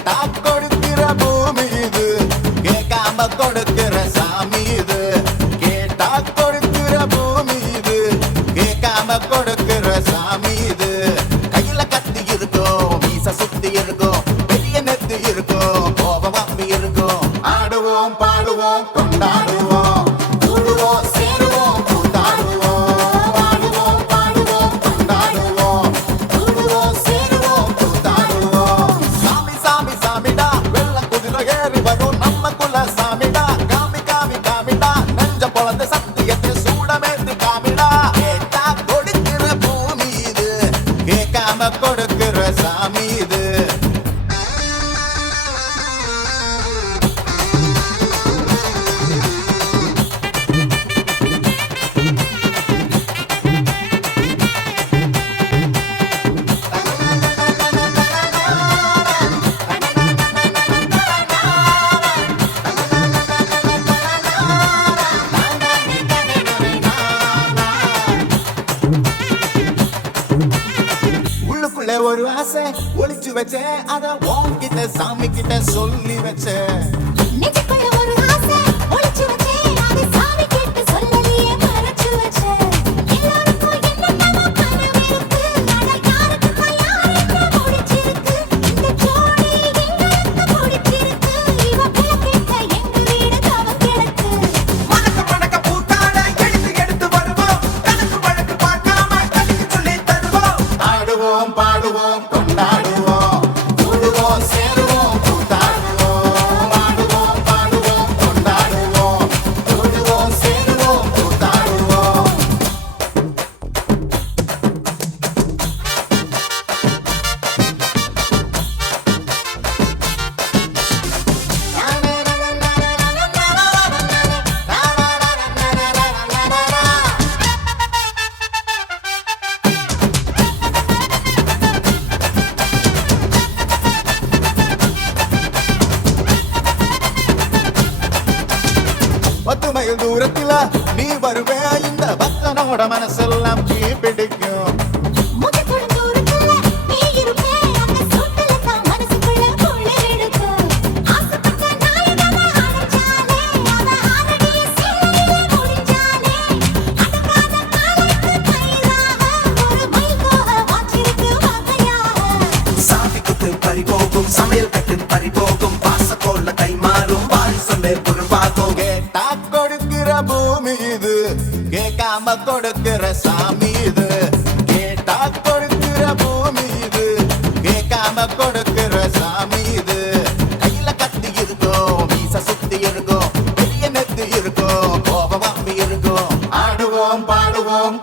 கேட்டா கொடுக்கிற பூமி இது, கேட்காம கொடுக்கிற சாமி இது. கேட்டா கொடுக்கிற பூமி இது, கேட்காம கொடுக்கிற சாமி இது. கையில கத்தி இருக்கும், மீச சுத்தி இருக்கும், பெரிய நெத்தி இருக்கும், கோபம் அப்பி இருக்கும். ஆடுவோம் பாடுவோம் கொண்டாடுவோம், கூடுவோம் சேருவோம் கூத்தாடுவோம். ஆடுவோம் பாடுவோம் கொண்டாடுவோம், கூடுவோம் சேருவோம் கூத்தாடுவோம். சாமி சாமி சாமிடா, வெள்ளம் குதிரை ஏறி வரும் நம்ம குல சாமிடா. காமி காமி காமிடா, நெஞ்ச பொழந்த சத்தியத்தை சூடமேத்து காமிடா. கேட்டா கொடுக்கிற பூமி இது, கேட்காம கொடுக்கிற சாமி இது. உள்ளுக்குள்ள ஒரு ஆசை ஒளிச்சு வச்சேன், அத உன்கிட்ட சாமி கிட்ட சொல்லி வச்சேன். நெஞ்சுக்குள்ள ஒரு ஆசை ஒளிச்சு வச்சேன், அதை சாமி கிட்ட சொல்லலையே மறைச்சு வச்சேன். எல்லாருக்கும் என்னென்னமோ கனவு இருக்கு, ஆனா யாருக்கும் யாருக்கு பிடிச்சிருக்கு. இந்த ஜோடி எங்களுக்கு பிடிச்சிருக்கு, இவ கிழக்கிட்ட எங்க வீடு தவம் கிடக்கு. மணக்க மணக்க பூத்தாட எடுத்து எடுத்து வருவோம், கணக்கு வழக்கு பார்க்காம கடிக்கு சொல்லி தருவோம். ஆடுவோம் பாடுவோம் கொண்டாடுவோம், கூடுவோம் சேருவோம் கூத்தாடுவோம். ஆடுவோம் பாடுவோம் கொண்டாடுவோம், கூடுவோம் சேருவோம் கூத்தாடுவோம். பத்து மைல் தூரத்தில நீ வருவே, இந்த பக்தனோட மனசெல்லாம் தீ பிடிக்கும். முகத்தோட தூரத்துல நீ இருப்பே, அந்த சூட்டுல தான் மனசுக்குள்ள குளிர் எடுக்கும். ஆசைப்பட்ட நாயகனை அடைஞ்சாலே, அவ ஆரடிய சீலையிலே முடிஞ்சாலே. அடங்காத காலுக்கு கயிறாக, ஒரு மயில் போக வாஞ்சிருக்கு வகையாக. சாமி குத்து பறிபோகும், சமையல் கட்டு பறிபோகும், பாசக்கோல்ல கை மாறும், வாரிசமே உருவாகும். கேட்டா கொடுக்கிற பூமி இது, கேட்காம கொடுக்கிற சாமி இது. கேட்டா கொடுக்கிற பூமி இது, கேட்காம கொடுக்கிற சாமி இது. கையில கத்தி இருக்கும், மீச சுத்தி இருக்கும், பெரிய நெத்தி இருக்கும், கோபம் அப்பி இருக்கும். ஆடுவோம் பாடுவோம்